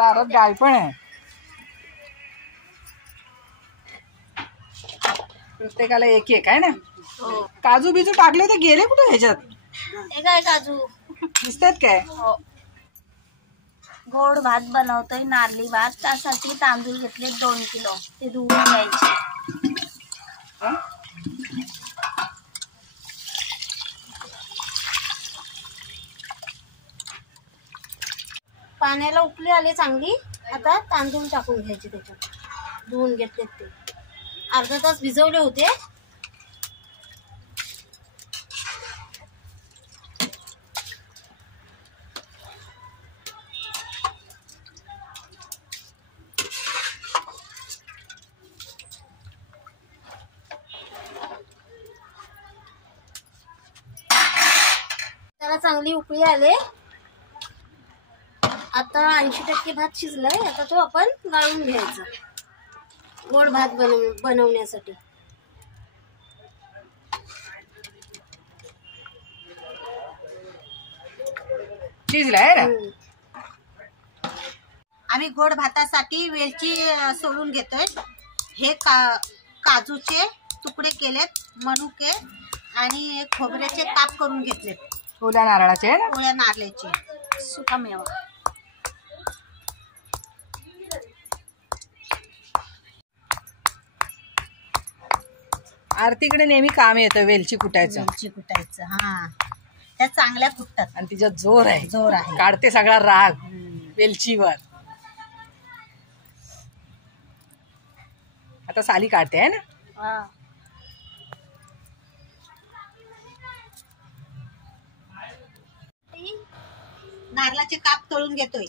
दारात गाय पण आहे. प्रत्येकाला एक एक आहे ना. काजू बिजू टाकले ते गेले कुठे ह्याच्यात? हे काय काजू दिसतात काय? गोड भात बनवतोय, नारळी भात. त्यासाठी तांदूळ घेतले 2 किलो. ते धुवून घ्यायचे. पाण्याला उकळी आली चांगली. आता तांदूळ टाकून घ्यायचे त्याच्यात. धुवून घेतले ते. अर्धा तास भिजवले होते. त्याला चांगली उकळी आले. आता 80% भात शिजलाय. आता तो आपण गाळून घ्यायचा गोड भात बनवण्यासाठी. शिजलाय ना. आम्ही गोड भातासाठी वेलची सोलून घेतोय. हे काजूचे तुकडे केलेत, मनुके आणि खोबऱ्याचे काप करून घेतलेत. ओल्या नारळाचे, ओल्या नारळाचे, सुका मेवा. आरतीकडे नेहमी काम येतं वेलची कुटायचं. वेलची कुटायचं. हा, त्या चांगल्या कुटतात आणि तिच्यात जोर आहे. जोर आहे. काढते सगळा राग वेलचीवर. आता साली काढते आहे ना. नारळाचे काप तळून घेतोय.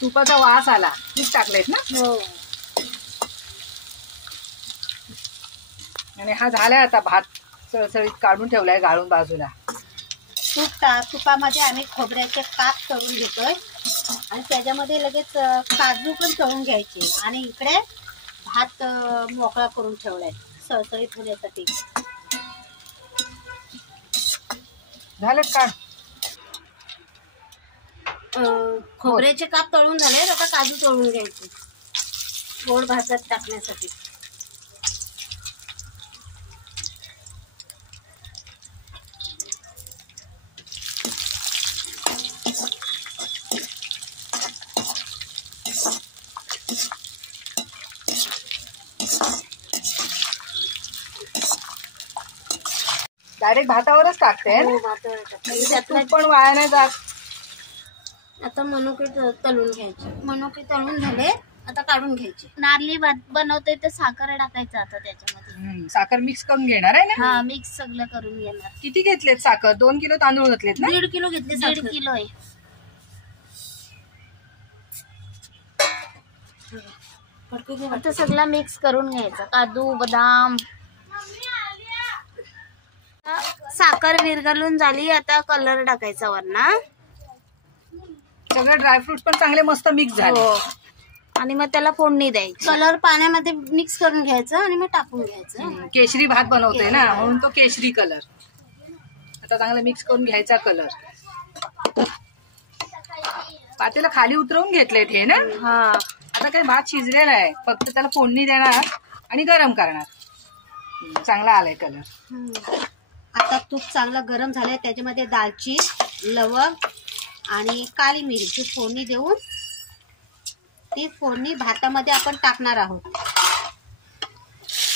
तुपाचा वास आला. तूप टाकलेत ना. हो. आणि हा झालाय आता भात सळसळीत काढून ठेवलाय गाळून बाजूला. तुपामध्ये आम्ही खोबऱ्याचे काप तळून घेतोय आणि त्याच्यामध्ये लगेच काजू पण तळून घ्यायचे. आणि इकडे भात मोकळा करून ठेवलाय सळसळीत होण्यासाठी. झालं काढ. खोबऱ्याचे काप तळून झाले. आता काजू तळून घ्यायचे गोड भातात टाकण्यासाठी. डायरेक्ट भातावरच टाकते. तूप पण वाया नाही जात. आता मनुके तळून घ्यायचे. मनुके तळून झाले. आता काढून घ्यायचे. नारळी भात बनवतोय तर साखर टाकायचं आता त्याच्यामध्ये. साखर मिक्स करून घेणार आहे ना. हा, मिक्स सगळं करून घेणार. किती घेतलेत साखर? 2 किलो तांदूळ घेतलेत ना. 1.5 किलो घेतले. 1.5 किलो आहे. आता सगळं मिक्स करून घ्यायचं. काजू, बदाम. साखर विरघळून झाली. आता कलर टाकायचा वरना. सगळे ड्रायफ्रुट्स पण चांगले मस्त मिक्स झाले. आणि मग त्याला फोडणी द्यायची. कलर पाण्यामध्ये मिक्स करून घ्यायचं आणि मग टाकून घ्यायचं. केशरी भात बनवतोय ना म्हणून तो केशरी कलर. आता चांगला मिक्स करून घ्यायचा कलर. पातेला खाली उतरवून घेतलेत हे ना. हा, आता काही भात शिजलेला आहे. फक्त त्याला फोडणी देणार आणि गरम करणार. चांगला आलाय कलर. आता तूप चांगलं गरम झालंय. त्याच्यामध्ये दालचीन, लवंग आणि काळी मिरीची फोडणी देऊन ती फोडणी भातामध्ये आपण टाकणार आहोत.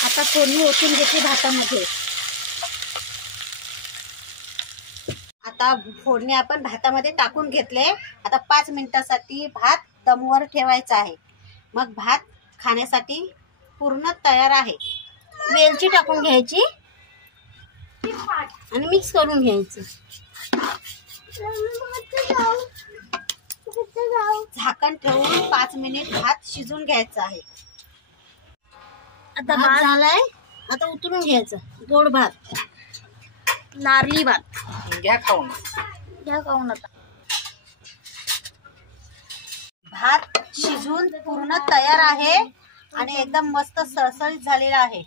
आता फोडणी ओतून घेतली भातामध्ये. आता फोडणी आपण भातामध्ये टाकून घेतले. आता 5 मिनिटासाठी भात दमवर ठेवायचा आहे. मग भात खाण्यासाठी पूर्ण तयार आहे. वेलची टाकून घ्यायची आणि मिक्स करून घ्यायचं. झाकण ठेवून 5 मिनिट भात शिजून घ्यायचा आहे. आता भात झालाय. आता उतरून घ्यायचं. गोड भात, नारळी भात. घ्या खाऊन. आता भात शिजून पूर्ण तयार आहे आणि एकदम मस्त सळसळीत झालेला आहे.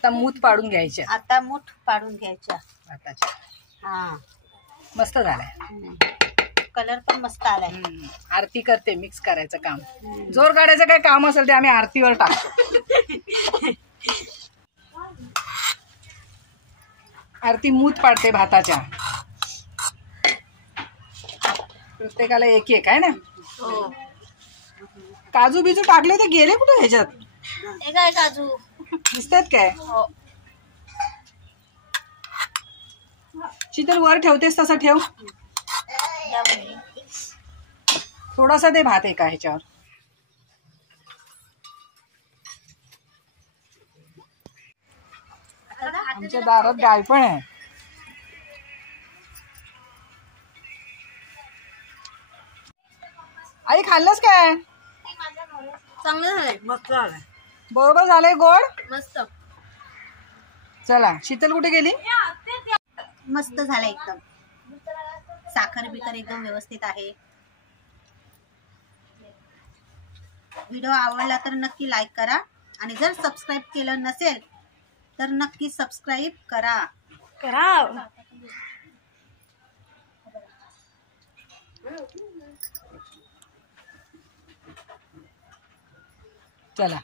आता मूठ पाडून घ्यायच्या आता मूठ पाडून घ्यायच्या भाताच्या. हा मस्त झालाय. कलर पण मस्त आलाय. आरती करते, मिक्स करायचं काम. जोर काढायचं काय काम असेल ते आम्ही आरतीवर टाकतो. आरती मूठ पाडते भाताच्या. प्रत्येकाला एक एक आहे ना. हो. काजू बिजू टाकले ते गेले कुठे ह्याच्यात? हे काय काजू दिसतात काय? हो. शीतल वर ठेवतेस तसं ठेव. थोडासा दे भात एका ह्याच्यावर. आमच्या दारात गाय पण आहे. आई खाल्लंस काय? चांगलं झालंय. मस्त झालंय. बरोबर झालंय गोड. मस्त. चला शीतल कुठे गेली? मस्त झालंय एकदम. साखर बिकर एकदम व्यवस्थित आहे. व्हिडिओ आवडला तर नक्की लाईक करा आणि जर सबस्क्राईब केलं नसेल तर नक्की सबस्क्राईब करा. चला